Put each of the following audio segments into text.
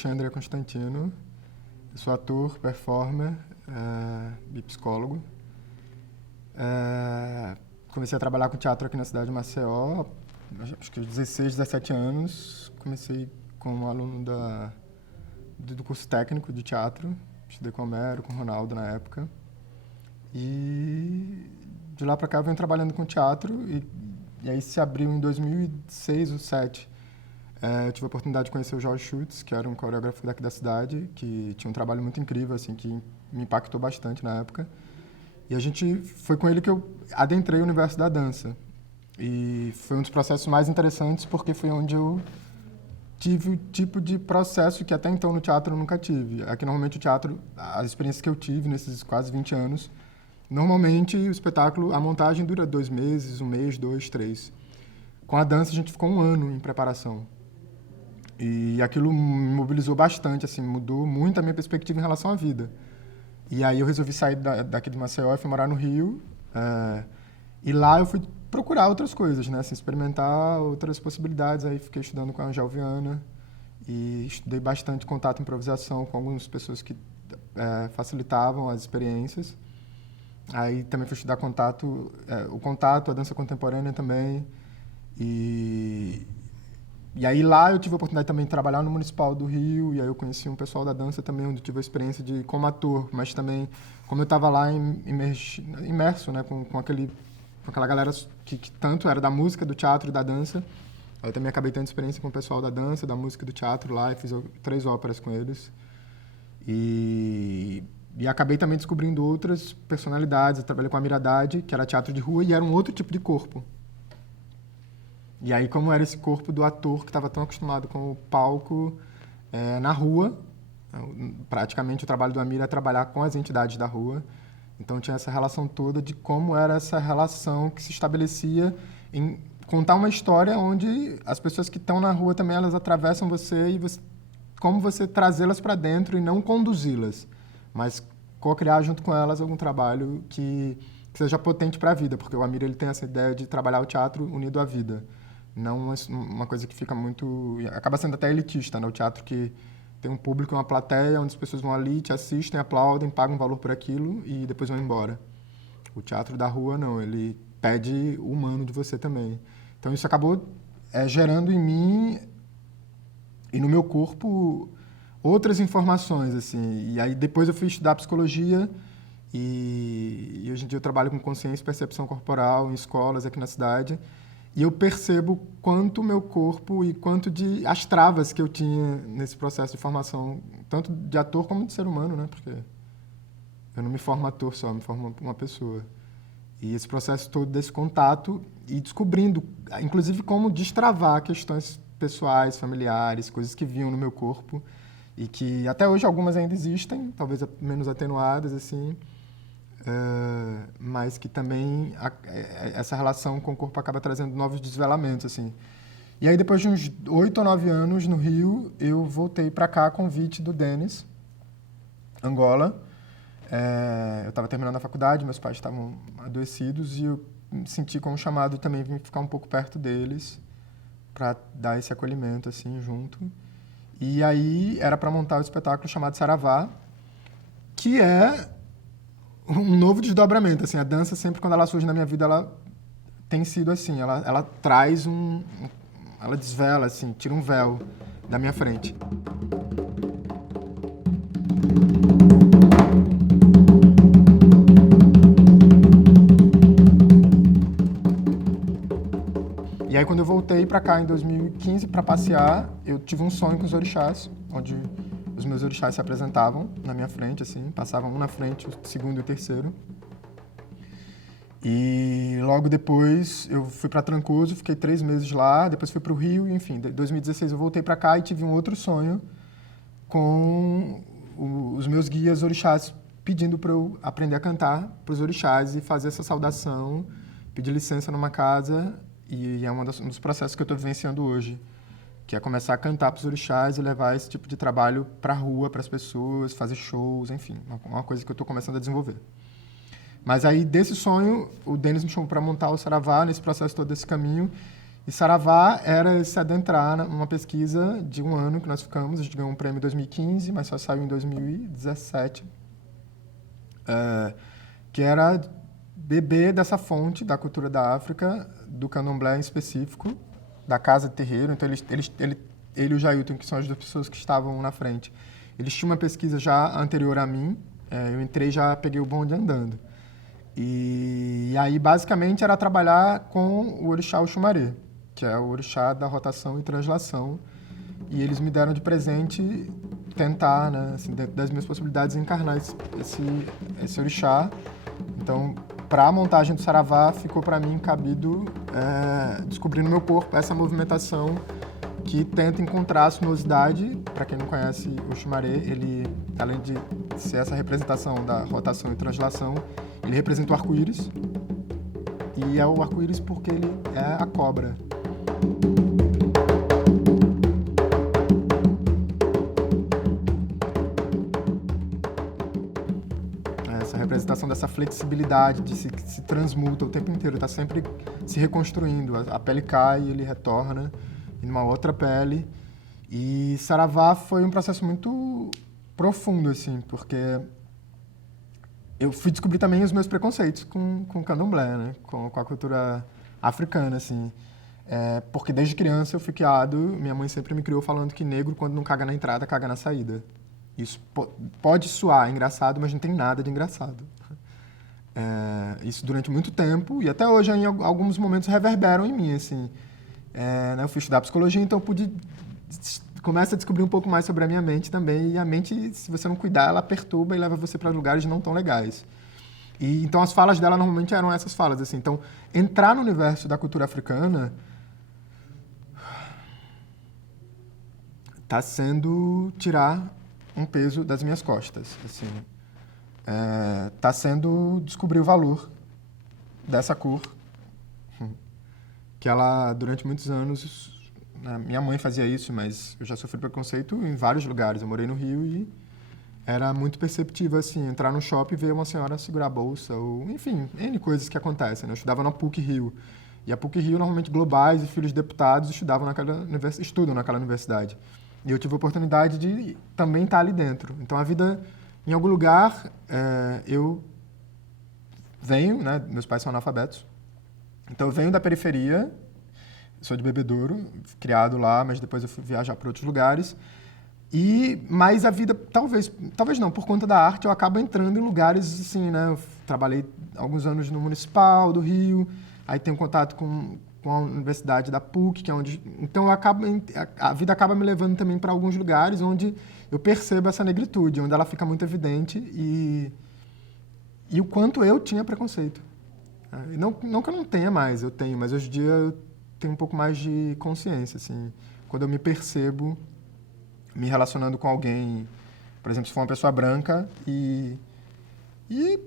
Alexandre Constantino, eu sou ator, performer e psicólogo. Comecei a trabalhar com teatro aqui na cidade de Maceió, acho que aos 16, 17 anos. Comecei como aluno do curso técnico de teatro, estudei com o Homero, com o Ronaldo na época. E de lá para cá eu venho trabalhando com teatro e aí se abriu em 2006 ou 2007. Eu tive a oportunidade de conhecer o Jorge Schultz, que era um coreógrafo daqui da cidade, que tinha um trabalho muito incrível, assim, que me impactou bastante na época. E foi com ele que eu adentrei o universo da dança. E foi um dos processos mais interessantes, porque foi onde eu tive o tipo de processo que até então no teatro eu nunca tive. Aqui, normalmente, o teatro, as experiências que eu tive nesses quase 20 anos, normalmente o espetáculo, a montagem dura 2 meses, 1 mês, 2, 3. Com a dança, a gente ficou 1 ano em preparação. E aquilo me mobilizou bastante, assim, mudou muito a minha perspectiva em relação à vida. E aí eu resolvi sair daqui de Maceió e fui morar no Rio. E lá eu fui procurar outras coisas, né? Assim, experimentar outras possibilidades. Aí fiquei estudando com a Angel Viana e estudei bastante contato e improvisação com algumas pessoas que facilitavam as experiências. Aí também fui estudar a dança contemporânea também. E aí lá eu tive a oportunidade também de trabalhar no Municipal do Rio, e aí eu conheci um pessoal da dança também, onde eu tive a experiência como ator, mas também como eu estava lá imerso, né, com aquela galera que tanto era da música, do teatro e da dança. Aí eu também acabei tendo experiência com o pessoal da dança, da música e do teatro lá, e fiz 3 óperas com eles. E acabei também descobrindo outras personalidades. Eu trabalhei com a Miradade, que era teatro de rua, e era um outro tipo de corpo. E aí, como era esse corpo do ator que estava tão acostumado com o palco na rua, praticamente o trabalho do Amir é trabalhar com as entidades da rua. Então tinha essa relação toda de como era essa relação que se estabelecia em contar uma história onde as pessoas que estão na rua também elas atravessam você e como você trazê-las para dentro e não conduzi-las, mas co-criar junto com elas algum trabalho que seja potente para a vida, porque o Amir ele tem essa ideia de trabalhar o teatro unido à vida. Não uma coisa que fica muito... Acaba sendo até elitista, né? O teatro que tem um público, uma plateia, onde as pessoas vão ali, te assistem, aplaudem, pagam um valor por aquilo e depois vão embora. O teatro da rua, não. Ele pede o humano de você também. Então, isso acabou gerando em mim e no meu corpo outras informações, assim. E aí, depois eu fui estudar psicologia e hoje em dia eu trabalho com consciência e percepção corporal em escolas aqui na cidade. E eu percebo quanto o meu corpo e quanto as travas que eu tinha nesse processo de formação, tanto de ator como de ser humano, né? Porque eu não me formo ator só, eu me formo uma pessoa. E esse processo todo desse contato e descobrindo, inclusive, como destravar questões pessoais, familiares, coisas que vinham no meu corpo e que até hoje algumas ainda existem, talvez menos atenuadas, assim, mas que também essa relação com o corpo acaba trazendo novos desvelamentos, assim. E aí, depois de uns 8 ou 9 anos no Rio, eu voltei para cá a convite do Denis, Angola. Eu estava terminando a faculdade, meus pais estavam adoecidos e eu me senti como chamado também vim ficar um pouco perto deles para dar esse acolhimento, assim, junto. E aí, era para montar o espetáculo chamado Saravá, que é um novo desdobramento, assim, a dança sempre quando ela surge na minha vida, ela tem sido assim, ela traz ela desvela, assim, tira um véu da minha frente. E aí quando eu voltei pra cá em 2015 pra passear, eu tive um sonho com os orixás, onde os meus orixás se apresentavam na minha frente, assim, passavam um na frente, o segundo e o terceiro. E logo depois eu fui para Trancoso, fiquei 3 meses lá, depois fui para o Rio, e, enfim, em 2016 eu voltei para cá e tive um outro sonho com os meus guias orixás pedindo para eu aprender a cantar para os orixás e fazer essa saudação, pedir licença numa casa, e é um dos processos que eu estou vivenciando hoje, que é começar a cantar para os orixás e levar esse tipo de trabalho para a rua, para as pessoas, fazer shows, enfim, uma coisa que eu estou começando a desenvolver. Mas aí, desse sonho, o Denis me chamou para montar o Saravá, nesse processo todo desse caminho, E Saravá era se adentrar numa pesquisa de um ano que nós ficamos. A gente ganhou um prêmio em 2015, mas só saiu em 2017. Que era beber dessa fonte da cultura da África, do candomblé em específico, da casa de terreiro. Então, ele e o Jailton, que são as duas pessoas que estavam na frente, eles tinham uma pesquisa já anterior a mim. Eu entrei, já peguei o bonde andando. E aí, basicamente, era trabalhar com o orixá Oxumaré, que é o orixá da rotação e translação. E eles me deram de presente tentar, né, assim, dentro das minhas possibilidades, encarnar esse orixá. Então, para a montagem do Saravá, ficou para mim cabido descobrir no meu corpo essa movimentação que tenta encontrar a sinuosidade. Para quem não conhece o Oxumaré, ele, além de ser essa representação da rotação e translação, ele representa o arco-íris. E é o arco-íris porque ele é a cobra. Essa representação dessa flexibilidade, de se transmuta o tempo inteiro, está sempre se reconstruindo. A pele cai e ele retorna em uma outra pele. E Saravá foi um processo muito profundo, assim, porque eu fui descobrir também os meus preconceitos com o candomblé, né? Com a cultura africana, assim. Porque desde criança eu fui criado, minha mãe sempre me criou falando que negro, quando não caga na entrada, caga na saída. Isso pode soar engraçado, mas não tem nada de engraçado. Isso durante muito tempo, e até hoje, em alguns momentos, reverberam em mim, assim. Né? Eu fui estudar psicologia, então eu pude começa a descobrir um pouco mais sobre a minha mente também. E a mente, se você não cuidar, ela perturba e leva você para lugares não tão legais. E então as falas dela normalmente eram essas falas, assim. Então, entrar no universo da cultura africana está sendo tirar um peso das minhas costas, assim. Está sendo descobrir o valor dessa cor, que ela, durante muitos anos, minha mãe fazia isso, mas eu já sofri preconceito em vários lugares. Eu morei no Rio e era muito perceptível, assim, entrar no shopping e ver uma senhora segurar a bolsa, ou, enfim, N coisas que acontecem, né? Eu estudava na PUC-Rio. E a PUC-Rio, normalmente, globais e filhos de deputados estudam naquela universidade. E eu tive a oportunidade de também estar ali dentro. Então, a vida, em algum lugar, eu venho, né? Meus pais são analfabetos. Então, eu venho da periferia, sou de Bebedouro, criado lá, mas depois eu fui viajar para outros lugares. Mas a vida, talvez não, por conta da arte, eu acabo entrando em lugares assim, né? Eu trabalhei alguns anos no Municipal do Rio, aí tenho contato com a Universidade da PUC, que é onde... Então, a vida acaba me levando também para alguns lugares onde eu percebo essa negritude, onde ela fica muito evidente e o quanto eu tinha preconceito. Não que eu não tenha mais, eu tenho, mas hoje em dia eu tenho um pouco mais de consciência, assim. Quando eu me percebo me relacionando com alguém, por exemplo, se for uma pessoa branca e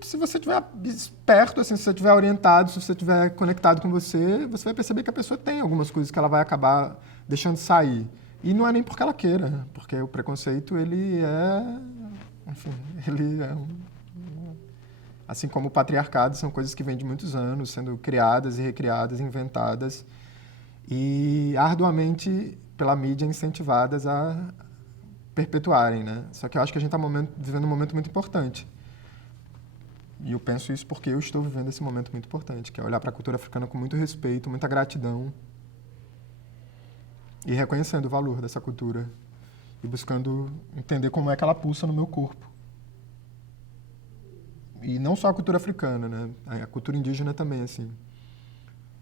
se você estiver esperto, assim, se você estiver orientado, se você estiver conectado com você vai perceber que a pessoa tem algumas coisas que ela vai acabar deixando sair. E não é nem porque ela queira, porque o preconceito, enfim, assim como o patriarcado, são coisas que vêm de muitos anos, sendo criadas e recriadas, inventadas e arduamente pela mídia incentivadas a perpetuarem, né? Só que eu acho que a gente está vivendo um momento muito importante. E eu penso isso porque eu estou vivendo esse momento muito importante, que é olhar para a cultura africana com muito respeito, muita gratidão e reconhecendo o valor dessa cultura e buscando entender como é que ela pulsa no meu corpo. E não só a cultura africana, né? A cultura indígena também, assim.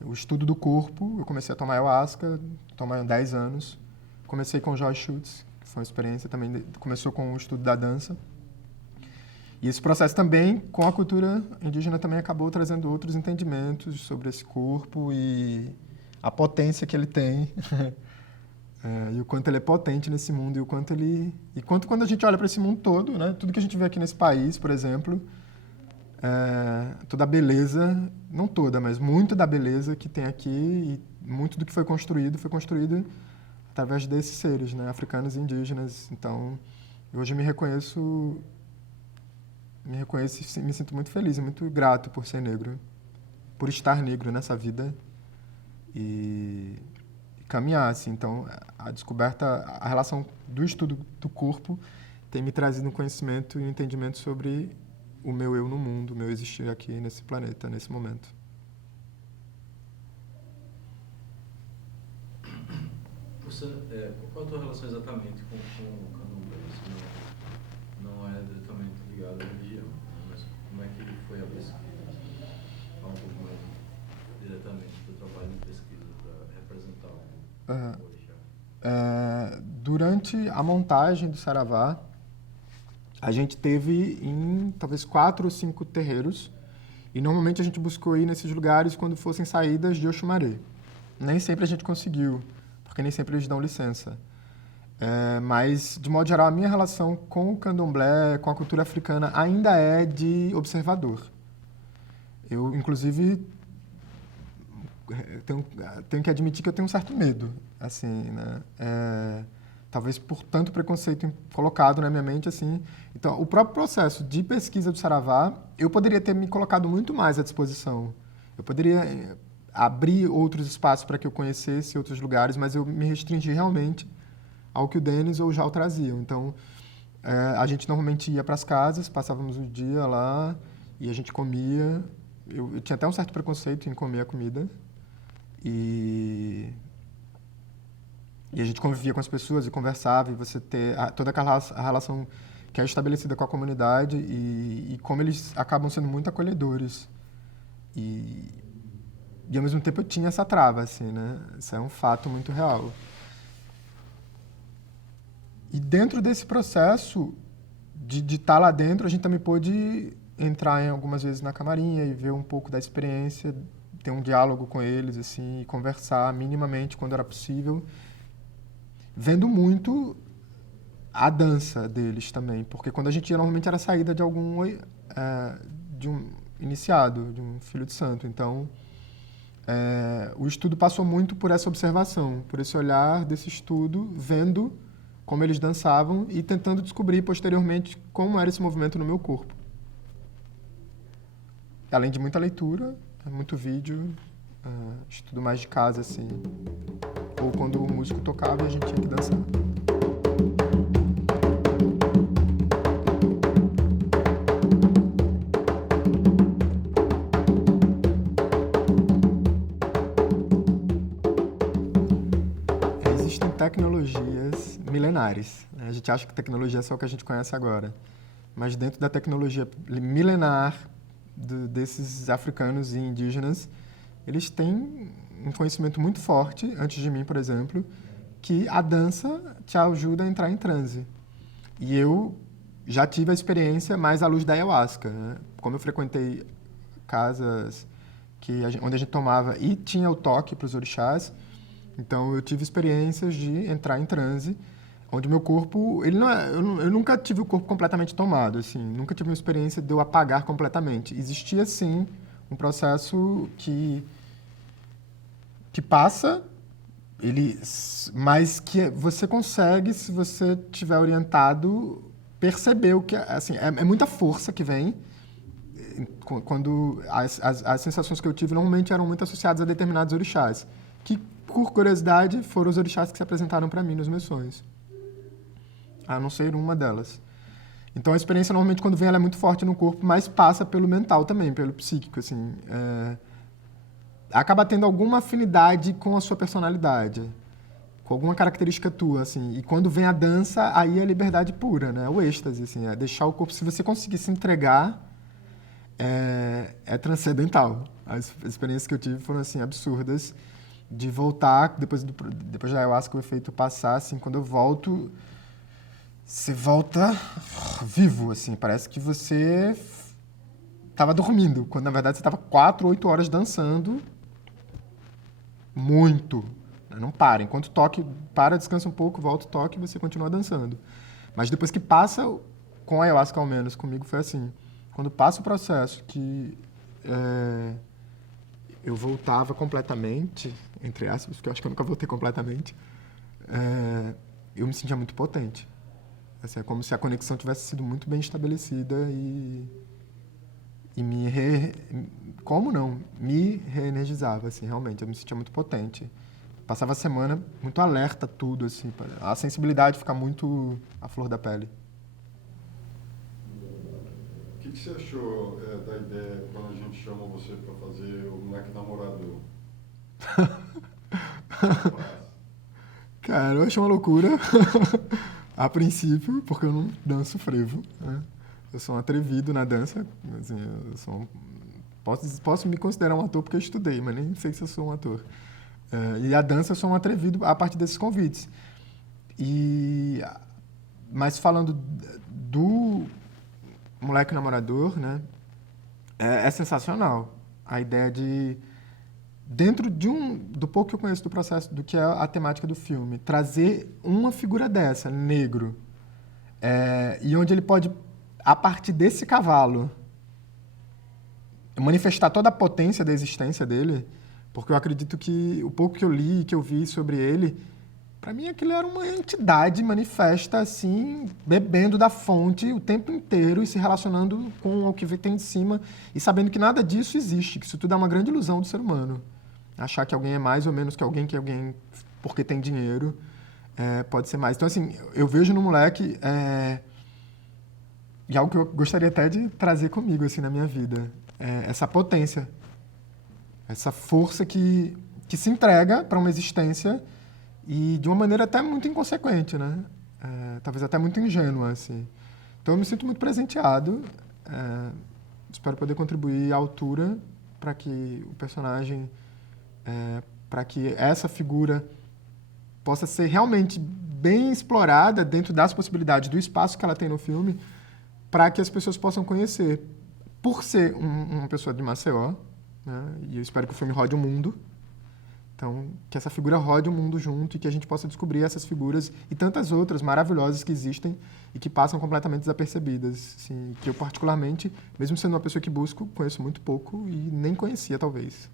O estudo do corpo, eu comecei a tomar ayahuasca, tomei há 10 anos. Comecei com Joy Schutz, que foi uma experiência também, começou com o estudo da dança. E esse processo também, com a cultura indígena, também acabou trazendo outros entendimentos sobre esse corpo e a potência que ele tem. E o quanto ele é potente nesse mundo, e o quanto ele... E quanto quando a gente olha para esse mundo todo, né? Tudo que a gente vê aqui nesse país, por exemplo, toda a beleza, não toda, mas muito da beleza que tem aqui, e muito do que foi construído através desses seres, né? Africanos e indígenas. Então, hoje eu me reconheço e me sinto muito feliz e muito grato por ser negro, por estar negro nessa vida e caminhar, assim. Então, a descoberta, a relação do estudo do corpo tem me trazido um conhecimento e um entendimento sobre o meu eu no mundo, o meu existir aqui nesse planeta, nesse momento. Qual a tua relação exatamente com o candomblé? Você não é diretamente ligado à religião, né? Mas como é que foi a pesquisa? Fala um pouco mais diretamente do trabalho de pesquisa para representar o orixá. Durante a montagem do Saravá, a gente teve em talvez 4 ou 5 terreiros, e normalmente a gente buscou ir nesses lugares quando fossem saídas de Oxumaré. Nem sempre a gente conseguiu, porque nem sempre eles dão licença. Mas, de modo geral, a minha relação com o candomblé, com a cultura africana, ainda é de observador. Eu, inclusive, tenho que admitir que eu tenho um certo medo, assim, né? Talvez por tanto preconceito colocado na minha mente, assim. Então, o próprio processo de pesquisa do Saravá, eu poderia ter me colocado muito mais à disposição. Eu poderia abrir outros espaços para que eu conhecesse outros lugares, mas eu me restringi realmente ao que o Denis ou o Jal traziam. Então, a gente normalmente ia para as casas, passávamos o dia lá e a gente comia. Eu tinha até um certo preconceito em comer a comida. E a gente convivia com as pessoas e conversava, e você ter toda aquela a relação que é estabelecida com a comunidade e como eles acabam sendo muito acolhedores. E ao mesmo tempo eu tinha essa trava, assim, né? Isso é um fato muito real. E dentro desse processo de estar lá dentro, a gente também pôde entrar algumas vezes na camarinha e ver um pouco da experiência, ter um diálogo com eles, assim, e conversar minimamente quando era possível, vendo muito a dança deles também, porque quando a gente ia, normalmente era a saída de de um iniciado, de um filho de santo. Então, o estudo passou muito por essa observação, por esse olhar desse estudo, vendo como eles dançavam e tentando descobrir posteriormente como era esse movimento no meu corpo. Além de muita leitura, muito vídeo, estudo mais de casa, assim. Ou quando o músico tocava e a gente tinha que dançar. Existem tecnologias milenares, né? A gente acha que tecnologia é só o que a gente conhece agora. Mas dentro da tecnologia milenar desses africanos e indígenas, eles têm um conhecimento muito forte, antes de mim, por exemplo, que a dança te ajuda a entrar em transe. E eu já tive a experiência mais à luz da ayahuasca, né? Como eu frequentei casas onde a gente tomava e tinha o toque para os orixás, então eu tive experiências de entrar em transe, onde meu corpo, ele não é, eu nunca tive o corpo completamente tomado, assim, nunca tive uma experiência de eu apagar completamente. Existia sim um processo que passa, mas que você consegue, se você estiver orientado, perceber o que assim, é muita força que vem. Quando as sensações que eu tive normalmente eram muito associadas a determinados orixás, que, por curiosidade, foram os orixás que se apresentaram para mim nos meus sonhos, a não ser uma delas. Então a experiência normalmente quando vem ela é muito forte no corpo, mas passa pelo mental também, pelo psíquico, assim. Acaba tendo alguma afinidade com a sua personalidade, com alguma característica tua, assim. E quando vem a dança, aí é a liberdade pura, né? O êxtase, assim, é deixar o corpo. Se você conseguir se entregar, é transcendental. As experiências que eu tive foram assim absurdas, de voltar depois da ayahuasca, o efeito passar, assim, quando eu volto, você volta vivo, assim, parece que você estava dormindo, quando na verdade você estava 4, 8 horas dançando muito. Não para. Enquanto toque, para, descansa um pouco, volta o toque e você continua dançando. Mas depois que passa, com a ayahuasca ao menos, comigo foi assim. Quando passa o processo que eu voltava completamente, entre aspas, porque eu acho que eu nunca voltei completamente, eu me sentia muito potente. Assim, é como se a conexão tivesse sido muito bem estabelecida E como não? Me reenergizava, assim, realmente. Eu me sentia muito potente. Passava a semana muito alerta a tudo, assim. A sensibilidade fica muito à flor da pele. O que você achou da ideia quando a gente chama você para fazer o Moleque Namorador? Cara, eu achei uma loucura. A princípio, porque eu não danço frevo, né? Eu sou um atrevido na dança. Assim, posso me considerar um ator porque eu estudei, mas nem sei se eu sou um ator. E a dança eu sou um atrevido a partir desses convites. Mas falando do Moleque Namorador, né? É sensacional. A ideia de, dentro do pouco que eu conheço do processo, do que é a temática do filme, trazer uma figura dessa, negro, e onde ele pode, a partir desse cavalo, manifestar toda a potência da existência dele, porque eu acredito que o pouco que eu li e que eu vi sobre ele, para mim aquilo era uma entidade manifesta, assim, bebendo da fonte o tempo inteiro e se relacionando com o que tem de cima e sabendo que nada disso existe, que isso tudo é uma grande ilusão do ser humano. Achar que alguém é mais ou menos que alguém porque tem dinheiro, pode ser mais. Então, assim, eu vejo no moleque e algo que eu gostaria até de trazer comigo, assim, na minha vida. Essa potência, essa força que se entrega para uma existência e de uma maneira até muito inconsequente, né? Talvez até muito ingênua, assim. Então eu me sinto muito presenteado. Espero poder contribuir à altura para que o personagem, para que essa figura possa ser realmente bem explorada dentro das possibilidades do espaço que ela tem no filme, para que as pessoas possam conhecer. Por ser uma pessoa de Maceió, né? E eu espero que o filme rode o mundo. Então, que essa figura rode o mundo junto e que a gente possa descobrir essas figuras e tantas outras maravilhosas que existem e que passam completamente desapercebidas. Assim, que eu, particularmente, mesmo sendo uma pessoa que busco, conheço muito pouco e nem conhecia, talvez.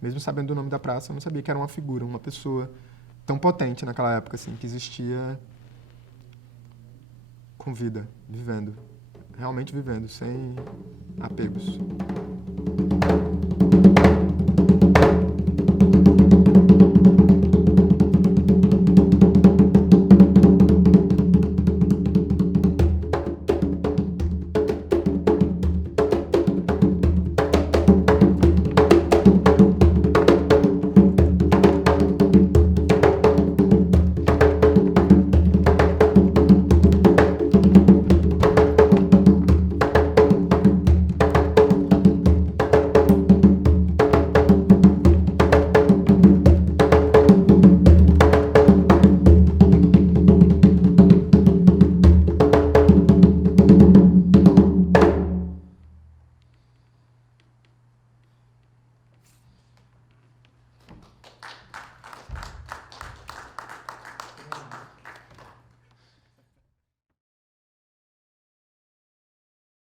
Mesmo sabendo do nome da praça, eu não sabia que era uma figura, uma pessoa tão potente naquela época, assim, que existia com vida, vivendo. Realmente vivendo, sem apegos.